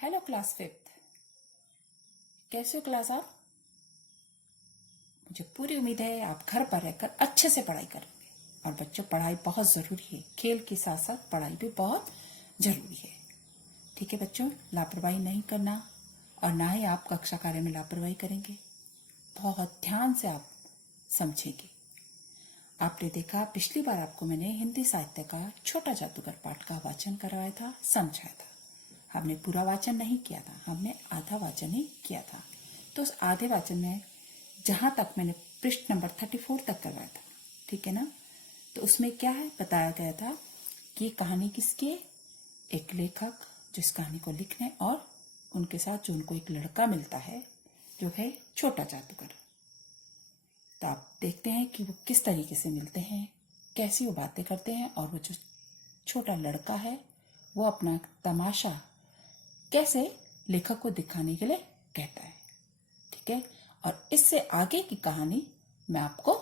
Hello class fifth. कैसे हो class आप? मुझे पूरी उम्मीद है आप घर पर रहकर अच्छे से पढ़ाई करेंगे। और बच्चों, पढ़ाई बहुत ज़रूरी है। खेल के साथ साथ पढ़ाई भी बहुत ज़रूरी है। ठीक है बच्चों, लापरवाही नहीं करना और ना ही आप कक्षा कार्य में लापरवाही करेंगे। बहुत ध्यान से आप समझेंगे। आपने देखा, पिछली बार आपको मैंने हिंदी साहित्य का छोटा जादूगर पाठ का वाचन करवाया था, समझाया था। हमने पूरा वाचन नहीं किया था, हमने आधा वाचन ही किया था। तो उस आधे वाचन में जहां तक मैंने पृष्ठ नंबर 34 तक करवाया था, ठीक है ना, तो उसमें क्या है बताया गया था कि कहानी किसकी है। एक लेखक जो इस कहानी को लिखने और उनके साथ जो उनको एक लड़का मिलता है जो है छोटा जादूगर। तो आप देखते हैं कि वो किस तरीके से मिलते हैं, कैसी वो बातें करते हैं, और वो जो छोटा लड़का है वो अपना तमाशा कैसे लेखक को दिखाने के लिए कहता है। ठीक है, और इससे आगे की कहानी मैं आपको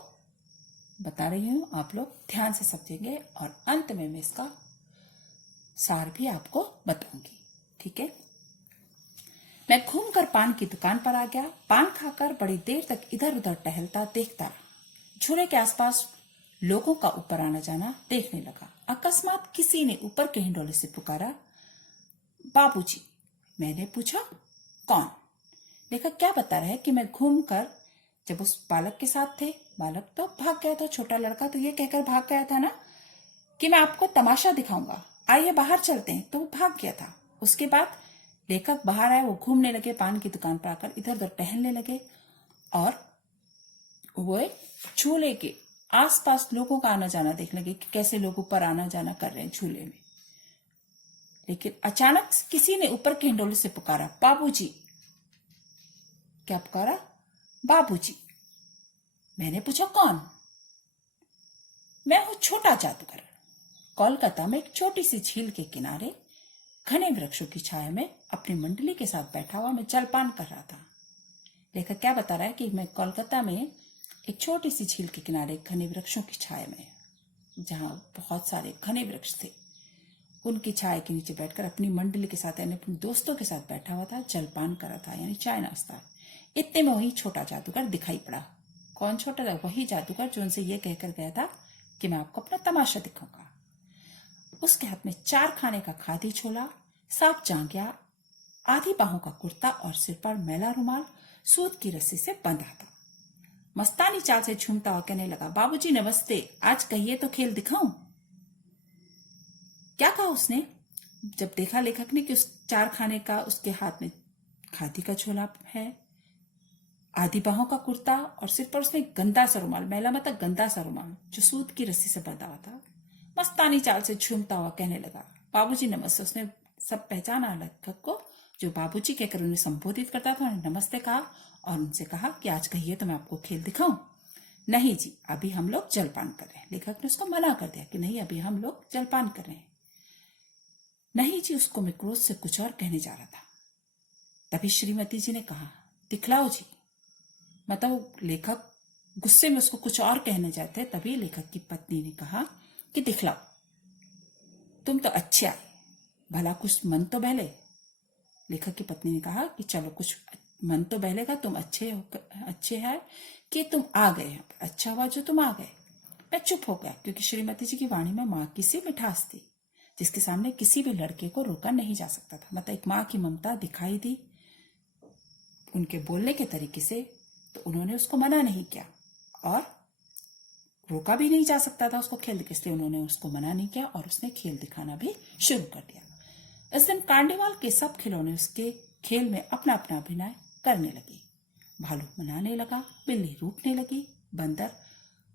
बता रही हूं, आप लोग ध्यान से समझेंगे और अंत में मैं इसका सार भी आपको बताऊंगी। ठीक है, मैं घूमकर पान की दुकान पर आ गया। पान खाकर बड़ी देर तक इधर उधर टहलता देखता रहा। झूले के आसपास लोगों का ऊपर आना जाना देखने लगा। अकस्मात किसी ने ऊपर के हिंडोले से पुकारा, बाबूजी। मैंने पूछा, कौन? लेखक क्या बता रहा है कि मैं घूमकर जब उस बालक के साथ थे, बालक तो भाग गया था, छोटा लड़का तो ये कहकर भाग गया था ना कि मैं आपको तमाशा दिखाऊंगा, आइए बाहर चलते हैं, तो वो भाग गया था। उसके बाद लेखक बाहर आए, वो घूमने लगे, पान की दुकान पर आकर इधर उधर टहलने लगे और वो झूले के आसपास लोगों का आना जाना देखने लगे कि कैसे लोग ऊपर आना जाना कर रहे हैं झूले में। लेकिन अचानक किसी ने ऊपर के हिंडोले से पुकारा, बाबूजी। क्या पुकारा? बाबूजी। मैंने पूछा, कौन? मैं हूं छोटा जादूगर। कोलकाता में एक छोटी सी झील के किनारे घने वृक्षों की छाया में अपनी मंडली के साथ बैठा हुआ मैं जलपान कर रहा था। लेखक क्या बता रहा है कि मैं कोलकाता में एक छोटी सी झील के किनारे घने वृक्षों की छाया में, जहां बहुत सारे घने वृक्ष थे, उनकी छाया के नीचे बैठकर अपनी मंडली के साथ यानी अपने दोस्तों के साथ बैठा हुआ था, जलपान कर रहा था, यानी चाय नाश्ता। इतने में वही छोटा जादूगर दिखाई पड़ा। कौन छोटा जादूगर? वही जादूगर जो उनसे ये कहकर गया था कि मैं आपको अपना तमाशा दिखाऊंगा। उसके हाथ में 4 खाने का खादी छोला, साफ जांघिया, आधी बाहों का कुर्ता और सिर पर मैला रुमाल सूत की रस्सी से बंधा था। मस्तानी चाल से झूमता हुआ कहने लगा, बाबूजी नमस्ते, आज कहिए तो खेल दिखाऊं। क्या कहा उसने? जब देखा लेखक ने कि उस 4 खाने का उसके हाथ में खादी का झोला है, आधी बाहों का कुर्ता और सिर पर उसने गंदा सा रुमाल, मैला मतलब गंदा सा रुमाल जो सूत की रस्सी से बंधा हुआ था, मस्तानी चाल से झूमता हुआ कहने लगा, बाबूजी नमस्ते। उसने सब पहचाना लेखक को, जो बाबूजी कहकर उन्हें संबोधित करता था। उन्हें नमस्ते कहा और उनसे कहा कि आज कहिए तो मैं आपको खेल दिखाऊं। नहीं जी, अभी हम लोग जलपान कर रहे हैं। लेखक ने उसको मना कर दिया कि नहीं, अभी हम लोग जलपान कर रहे हैं। नहीं जी, उसको मैं क्रोध से कुछ और कहने जा रहा था। तभी श्रीमती जी ने कहा, दिखलाओ जी। मतलब लेखक गुस्से में उसको कुछ और कहने जाते, तभी लेखक की पत्नी ने कहा कि दिखलाओ, तुम तो अच्छे आए, भला कुछ मन तो बहले। लेखक की पत्नी ने कहा कि चलो कुछ मन तो बहलेगा, तुम अच्छे हैं कि तुम आ गए, अच्छा हुआ जो तुम आ गए। मैं चुप हो गया क्योंकि श्रीमती जी की वाणी में माँ की सी मिठास थी, जिसके सामने किसी भी लड़के को रोका नहीं जा सकता था। मतलब एक माँ की ममता दिखाई दी उनके बोलने के तरीके से, तो उन्होंने उसको मना नहीं किया और रोका भी नहीं जा सकता था उसको खेल, इसलिए उन्होंने उसको मना नहीं किया और उसने खेल दिखाना भी शुरू कर दिया। इस दिन कार्निवाल के सब खिलौने उसके खेल में अपना अपना अभिनय करने लगे। भालू मनाने लगा, बिल्ली रूठने लगी, बंदर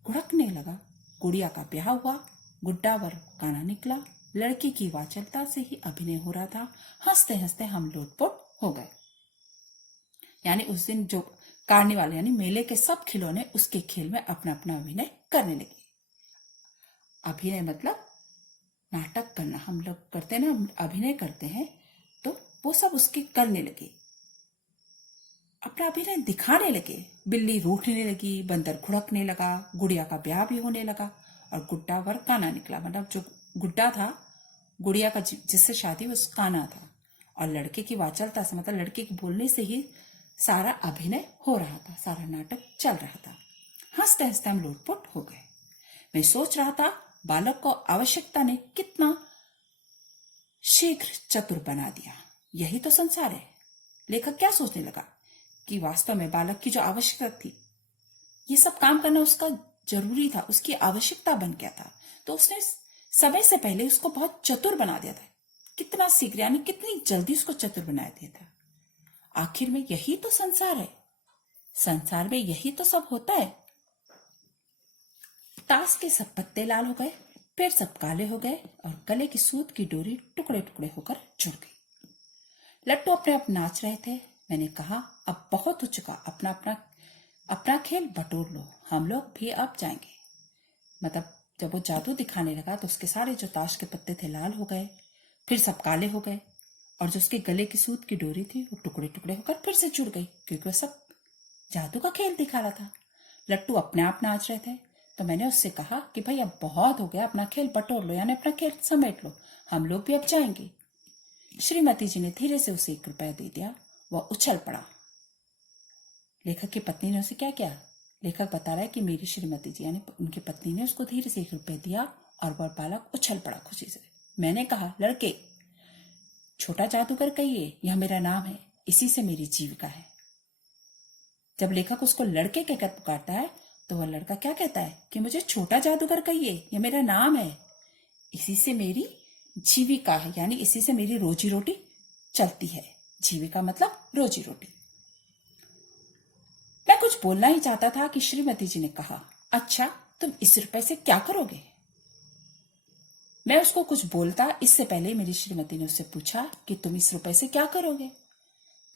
घुड़कने लगा, गुड़िया का ब्याह हुआ, गुड्डा वर गाना निकला, लड़की की वाचलता से ही अभिनय हो रहा था। हंसते हंसते हम लोटपोट हो गए। यानी उस दिन जो कार्निवाल यानी मेले के सब खिलौने उसके खेल में अपना अपना अभिनय करने लगे। अभिनय मतलब नाटक करना, हम लोग करते हैं ना, अभिनय करते हैं, तो वो सब उसके करने लगे, अपना अभिनय दिखाने लगे। बिल्ली रूठने लगी, बंदर घुड़कने लगा, गुड़िया का ब्याह भी होने लगा और गुड्डा वर काना निकला। मतलब जो गुड्डा था, गुड़िया का जिससे शादी, वो काना था और लड़के की वाचालता से मतलब लड़के के बोलने से ही सारा अभिनय हो रहा था, सारा नाटक चल रहा था। हंसते हंसते हम लोटपोट हो गए। मैं सोच रहा था बालक को आवश्यकता ने कितना शीघ्र चतुर बना दिया। यही तो संसार है। लेखक क्या सोचने लगा कि वास्तव में बालक की जो आवश्यकता थी, ये सब काम करना उसका जरूरी था, उसकी आवश्यकता बन गया था, तो उसने समय से पहले उसको बहुत चतुर बना दिया था। कितना शीघ्र यानी कितनी जल्दी उसको चतुर बना दिया था। आखिर में यही तो संसार है। संसार में यही तो सब होता है। ताश के सब पत्ते लाल हो गए, फिर सब काले हो गए और गले की सूत की डोरी टुकड़े टुकड़े होकर जुड़ गई। लट्टू अपने आप नाच रहे थे। मैंने कहा, अब बहुत हो चुका, अपना खेल बटोर लो, हम लोग भी अब जाएंगे। मतलब जब वो जादू दिखाने लगा तो उसके सारे जो ताश के पत्ते थे लाल हो गए, फिर सब काले हो गए और जो उसके गले की सूत की डोरी थी वो टुकड़े टुकड़े होकर फिर से जुड़ गई, क्योंकि वो सब जादू का खेल दिखा रहा था। लट्टू अपने आप नाच रहे थे, तो मैंने उससे कहा कि भाई अब बहुत हो गया, अपना खेल बटोर लो, यानी अपना खेल समेट लो, हम लोग भी अब जाएंगे। श्रीमती जी ने धीरे से उसे 1 रुपया दे दिया। वह उछल पड़ा। लेखक की पत्नी ने उसे क्या किया? लेखक बता रहा है कि मेरी श्रीमती जी यानी उनकी पत्नी ने उसको धीरे से 1 रुपया दिया और वह बालक उछल पड़ा खुशी से। मैंने कहा, लड़के, छोटा जादूगर कहिए, यह मेरा नाम है, इसी से मेरी जीविका है। जब लेखक उसको लड़के कहकर पुकारता है तो वह लड़का क्या कहता है कि मुझे छोटा जादूगर कहिए, यह मेरा नाम है, इसी से मेरी जीविका है, यानी इसी से मेरी रोजी रोटी चलती है। जीविका मतलब रोजी रोटी। मैं कुछ बोलना ही चाहता था कि श्रीमती जी ने कहा, अच्छा तुम इस रुपए से क्या करोगे? मैं उसको कुछ बोलता इससे पहले मेरी श्रीमती ने उससे पूछा कि तुम इस रुपए से क्या करोगे?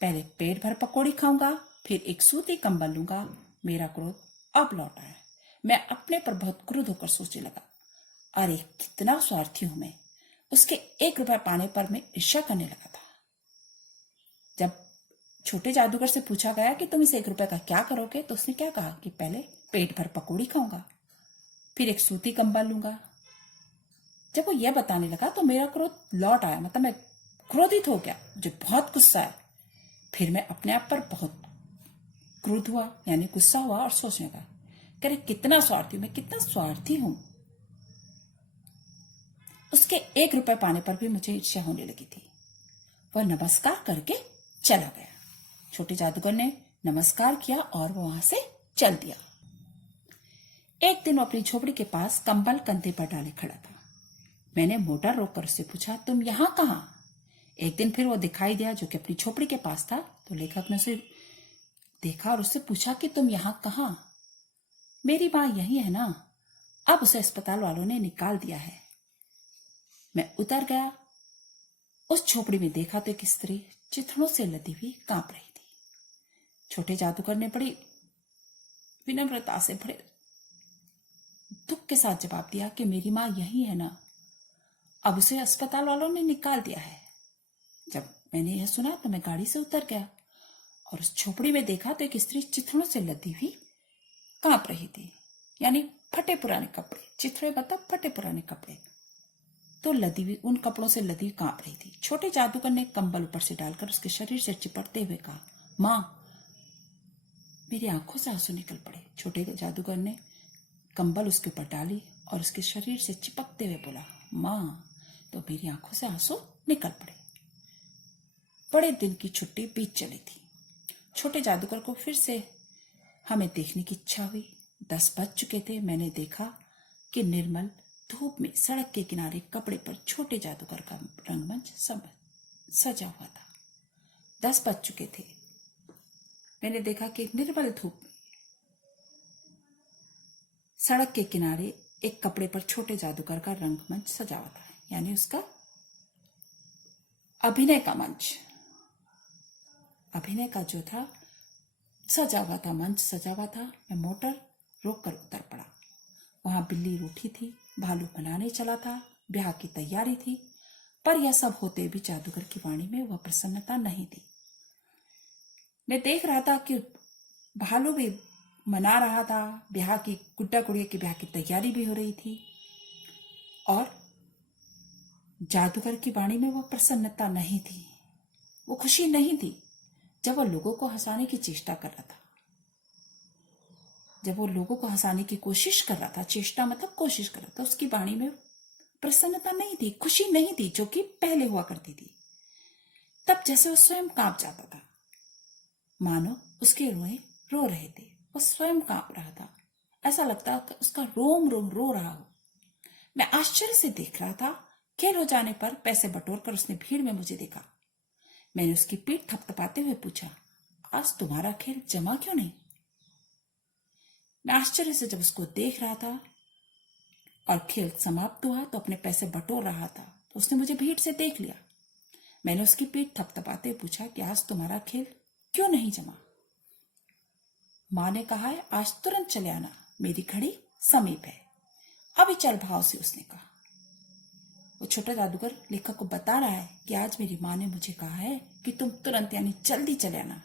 पहले पेट भर पकौड़ी खाऊंगा, फिर एक सूती कंबल लूंगा। मेरा क्रोध अब लौट आया। मैं अपने पर बहुत क्रुद्ध होकर सोचने लगा, अरे कितना स्वार्थी हूं मैं। उसके 1 रुपया पाने पर मैं ईर्ष्या करने लगा था। जब छोटे जादूगर से पूछा गया कि तुम इस 1 रुपए का क्या करोगे, तो उसने क्या कहा कि पहले पेट भर पकौड़ी खाऊंगा, फिर एक सूती कंबल लूंगा। जब वो यह बताने लगा तो मेरा क्रोध लौट आया, मतलब मैं क्रोधित हो गया, मुझे बहुत गुस्सा आया। फिर मैं अपने आप पर बहुत क्रोध हुआ, यानी गुस्सा हुआ और सोचने लगा, अरे कितना स्वार्थी हूं मैं, कितना स्वार्थी हूं। उसके 1 रुपए पाने पर भी मुझे ईर्ष्या होने लगी थी। वह नमस्कार करके चला गया। छोटे जादूगर ने नमस्कार किया और वो वहां से चल दिया। एक दिन वो अपनी झोपड़ी के पास कंबल कंधे पर डाले खड़ा था। मैंने मोटर रोककर उससे पूछा, तुम यहां कहां? एक दिन फिर वो दिखाई दिया, जो कि अपनी झोपड़ी के पास था। तो लेखक ने उसे देखा और उससे पूछा कि तुम यहां कहां? मेरी मां यही है ना। अब उसे अस्पताल वालों ने निकाल दिया है। मैं उतर गया। उस झोपड़ी में देखा तो एक स्त्री चिथड़ों से लदी हुई कांप रही थी। छोटे जादूगर ने बड़ी विनम्रता से, बड़े दुख के साथ जवाब दिया कि मेरी मां यही है ना। अब उसे अस्पताल वालों ने निकाल दिया है। जब मैंने यह सुना तो मैं गाड़ी से उतर गया और उस झोपड़ी में देखा तो एक स्त्री चिथड़ों से लदी हुई कांप रही थी, यानी फटे पुराने कपड़े। चिथड़े मतलब फटे पुराने कपड़े, तो लदी हुई, उन कपड़ों से लदी हुई कांप रही थी। छोटे जादूगर ने कंबल ऊपर से डालकर उसके शरीर से चिपटते हुए कहा, मां। मेरी आंखों से आंसू निकल पड़े। छोटे जादूगर ने कंबल उसके ऊपर डाली और उसके शरीर से चिपकते हुए बोला, मां। तो मेरी आंखों से आंसू निकल पड़े। बड़े दिन की छुट्टी बीत चली थी। छोटे जादूगर को फिर से हमें देखने की इच्छा हुई। 10 बज चुके थे। मैंने देखा कि निर्मल धूप में सड़क के किनारे कपड़े पर छोटे जादूगर का रंगमंच सजा हुआ था। 10 बज चुके थे। मैंने देखा कि निर्मल धूप में सड़क के किनारे एक कपड़े पर छोटे जादूगर का रंगमंच सजा हुआ था, यानी उसका अभिनय का मंच, अभिनय का जो था सजा हुआ था, मंच सजा हुआ था। मैं मोटर रोककर उतर पड़ा। वहां बिल्ली रूठी थी, भालू बनाने चला था, ब्याह की तैयारी थी। पर यह सब होते भी जादूगर की वाणी में वह प्रसन्नता नहीं थी। मैं देख रहा था कि भालू भी मना रहा था, ब्याह की, गुड्डा गुड़िया की ब्याह की तैयारी भी हो रही थी, और जादूगर की वाणी में वह प्रसन्नता नहीं थी। वो खुशी नहीं थी जब वो लोगों को हंसाने की चेष्टा कर रहा था। जब वो लोगों को हंसाने की कोशिश कर रहा था, चेष्टा मतलब कोशिश कर रहा था, उसकी वाणी में प्रसन्नता नहीं थी, खुशी नहीं थी जो कि पहले हुआ करती थी। तब जैसे वो स्वयं कांप जाता था, मानो उसके रोए रो रहे थे। वो स्वयं कांप रहा था, ऐसा लगता था उसका रोम रोम रो रहा हो। मैं आश्चर्य से देख रहा था। खेल हो जाने पर पैसे बटोर कर उसने भीड़ में मुझे देखा। मैंने उसकी पीठ थपथपाते हुए पूछा, आज तुम्हारा खेल जमा क्यों नहीं? मैं आश्चर्य से जब उसको देख रहा था और खेल समाप्त हुआ तो अपने पैसे बटोर रहा था, तो उसने मुझे भीड़ से देख लिया। मैंने उसकी पीठ थपथपाते हुए पूछा कि आज तुम्हारा खेल क्यों नहीं जमा? माँ ने कहा है आज तुरंत चले आना, मेरी घड़ी समीप है, अविचल भाव से उसने कहा। वो छोटा जादूगर लेखक को बता रहा है कि आज मेरी माँ ने मुझे कहा है कि तुम तुरंत यानी जल्दी चले आना,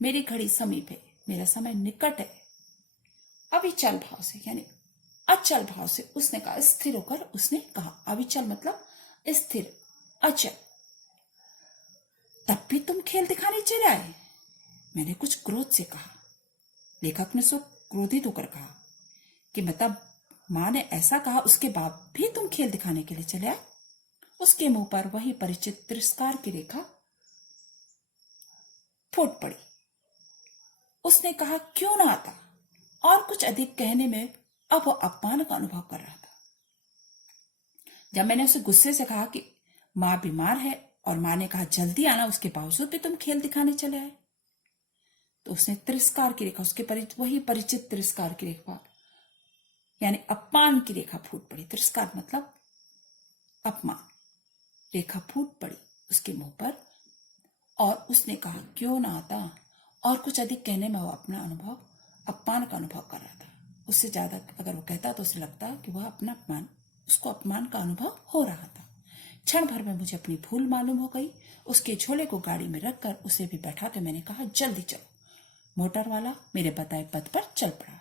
मेरी घड़ी समीप है, मेरा समय निकट है। अविचल भाव से यानी अचल भाव से उसने कहा, स्थिर होकर उसने कहा। अविचल मतलब स्थिर, अचल। तब भी तुम खेल दिखाने चले आए? मैंने कुछ क्रोध से कहा। लेखक ने सो क्रोधित होकर कहा कि मतलब माँ ने ऐसा कहा, उसके बाद भी तुम खेल दिखाने के लिए चले आए? उसके मुंह पर वही परिचित तिरस्कार की रेखा फूट पड़ी। उसने कहा, क्यों ना आता? और कुछ अधिक कहने में अब वो अपमान का अनुभव कर रहा था। जब मैंने उसे गुस्से से कहा कि माँ बीमार है और माँ ने कहा जल्दी आना, उसके बावजूद भी तुम खेल दिखाने चले आए, तो उसने तिरस्कार की रेखा, वही परिचित तिरस्कार की रेखा यानी अपमान की रेखा फूट पड़ी। तिरस्कार मतलब अपमान, रेखा फूट पड़ी उसके मुंह पर और उसने कहा, क्यों ना आता? और कुछ अधिक कहने में वो अपना अनुभव, अपमान का अनुभव कर रहा था। उससे ज्यादा अगर वो कहता तो उसे लगता कि वह अपना उसको अपमान का अनुभव हो रहा था। क्षण भर में मुझे अपनी भूल मालूम हो गई। उसके झोले को गाड़ी में रखकर उसे भी बैठा के मैंने कहा, जल्दी चलो। मोटर वाला मेरे बताए पथ पर चल पड़ा।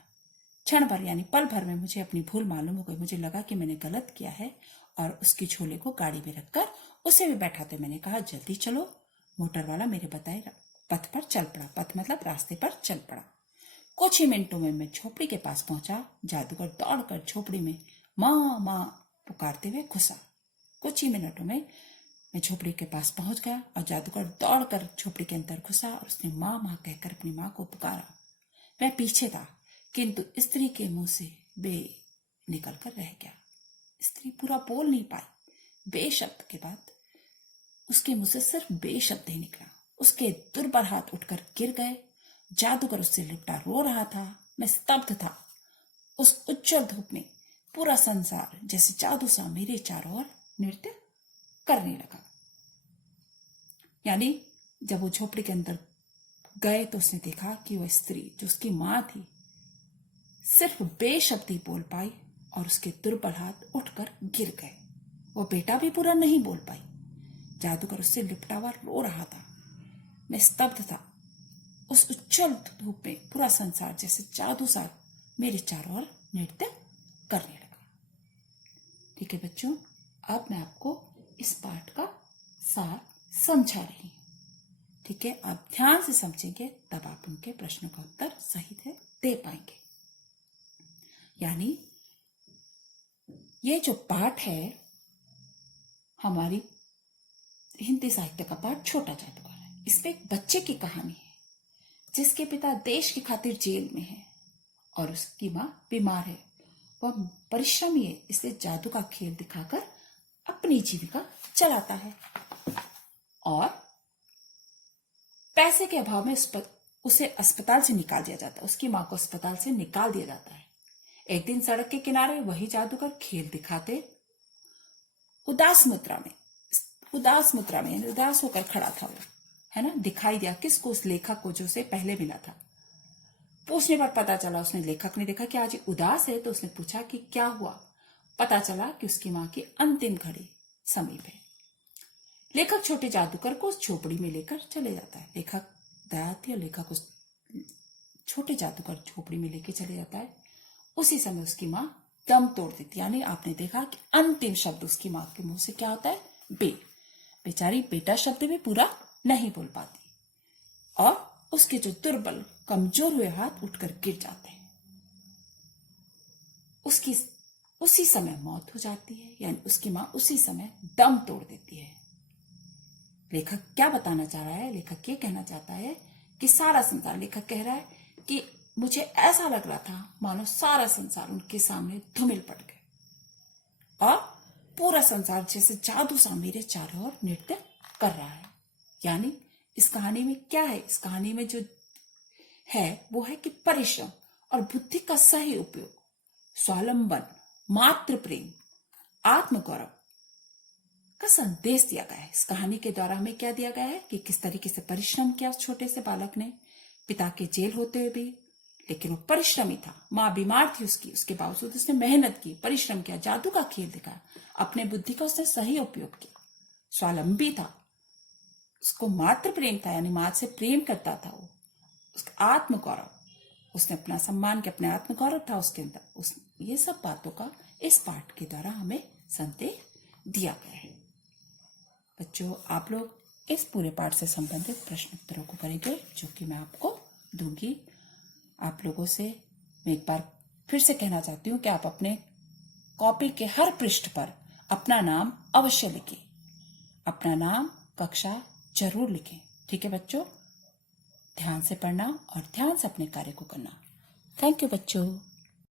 क्षण भर यानी पल भर में मुझे अपनी भूल मालूम हो गई। मुझे लगा कि मैंने गलत किया है और उसके झोले को गाड़ी में रखकर उसे भी बैठाते मैंने कहा, जल्दी चलो। मोटर वाला मेरे बताए पथ पर चल पड़ा। पथ मतलब रास्ते पर चल पड़ा। कुछ ही मिनटों में मैं झोपड़ी के पास पहुंचा। जादूगर दौड़कर झोपड़ी में माँ माँ पुकारते हुए घुसा। कुछ ही मिनटों में मैं झोपड़ी के पास पहुंच गया और जादूगर दौड़कर झोपड़ी के अंदर घुसा और उसने माँ माँ कहकर अपनी माँ को पुकारा। मैं पीछे था, किंतु स्त्री के मुंह से बे निकल कर रह गया। स्त्री पूरा बोल नहीं पाई। बे शब्द के बाद उसके मुंह से सिर्फ बे शब्द ही निकला। उसके दुर्बल हाथ उठकर गिर गए। जादूगर उससे लिपटा रो रहा था। मैं स्तब्ध था। उस उज्जवल धूप में पूरा संसार जैसे जादू सा मेरे चारों ओर नृत्य करने लगा। यानी जब वो झोपड़ी के अंदर गए तो उसने देखा कि वह स्त्री जो उसकी माँ थी सिर्फ बेशब्द ही बोल पाई और उसके दुर्बल हाथ उठकर गिर गए। वो बेटा भी पूरा नहीं बोल पाई। जादूगर उससे लिपटा हुआ रो रहा था। मैं स्तब्ध था। उस उज्जवल धूप में पूरा संसार जैसे जादू सा मेरे चारों ओर नृत्य करने लगा। ठीक है बच्चों, अब मैं आपको इस पाठ का सार समझा रही हूं। ठीक है, आप ध्यान से समझेंगे तब आप उनके प्रश्नों का उत्तर सही से दे पाएंगे। यानी ये जो पाठ है हमारी हिंदी साहित्य का पाठ छोटा जादूगर है। इसमें एक बच्चे की कहानी है जिसके पिता देश की खातिर जेल में है और उसकी माँ बीमार है। वह परिश्रमी है, इसलिए जादू का खेल दिखाकर अपनी जीविका चलाता है और पैसे के अभाव में उसे अस्पताल से निकाल दिया जाता है। उसकी माँ को अस्पताल से निकाल दिया जाता है। एक दिन सड़क के किनारे वही जादूगर खेल दिखाते उदास मुद्रा में यानी उदास होकर खड़ा था। वो है ना, दिखाई दिया किसको? उस लेखक को जो उसे पहले मिला था। पूछने पर पता चला, उसने लेखक ने देखा कि आज उदास है तो उसने पूछा कि क्या हुआ। पता चला कि उसकी माँ की अंतिम घड़ी समीप है। लेखक छोटे जादूगर को उस झोपड़ी में लेकर चले जाता है। लेखक दयाती और लेखक उस छोटे जादूगर झोपड़ी में लेकर चले जाता है। उसी समय उसकी माँ दम तोड़ देती। यानी आपने देखा कि अंतिम शब्द उसकी माँ के मुंह से क्या होता है? बे। बेचारी बेटा शब्द भी पूरा नहीं बोल पाती और उसके जो दुर्बल कमजोर हुए हाथ उठकर गिर जाते हैं। उसकी उसी समय मौत हो जाती है, यानी उसकी मां उसी समय दम तोड़ देती है। लेखक क्या बताना चाह रहा है? लेखक ये कहना चाहता है कि सारा संसार, लेखक कह रहा है कि मुझे ऐसा लग रहा था मानो सारा संसार उनके सामने धूमिल पड़ गए और पूरा संसार जैसे जादू सा मेरे चारों ओर नृत्य कर रहा है। यानी इस कहानी में क्या है? इस कहानी में जो है वो है कि परिश्रम और बुद्धि का सही उपयोग, स्वावलंबन, मातृ प्रेम, आत्मगौरव का संदेश दिया गया है। इस कहानी के द्वारा हमें क्या दिया गया है कि किस तरीके से परिश्रम किया उस छोटे से बालक ने, पिता के जेल होते हुए भी, लेकिन वो परिश्रमी था। मां बीमार थी उसके बावजूद उसने मेहनत की, परिश्रम किया, जादू का खेल दिखाया, अपने बुद्धि का उसने सही उपयोग किया, स्वावलंबी था, उसको मातृ प्रेम था, यानी मां से प्रेम करता था वो, उसका आत्मगौरव, उसने अपना सम्मान किया, अपने आत्मगौरव था उसके अंदर। ये सब बातों का इस पाठ के द्वारा हमें संदेश दिया गया है। बच्चों, आप लोग इस पूरे पाठ से संबंधित प्रश्न उत्तरों को करेंगे जो कि मैं आपको दूंगी। आप लोगों से मैं एक बार फिर से कहना चाहती हूँ कि आप अपने कॉपी के हर पृष्ठ पर अपना नाम अवश्य लिखें, अपना नाम, कक्षा जरूर लिखें। ठीक है बच्चों? ध्यान से पढ़ना और ध्यान से अपने कार्य को करना। थैंक यू बच्चों।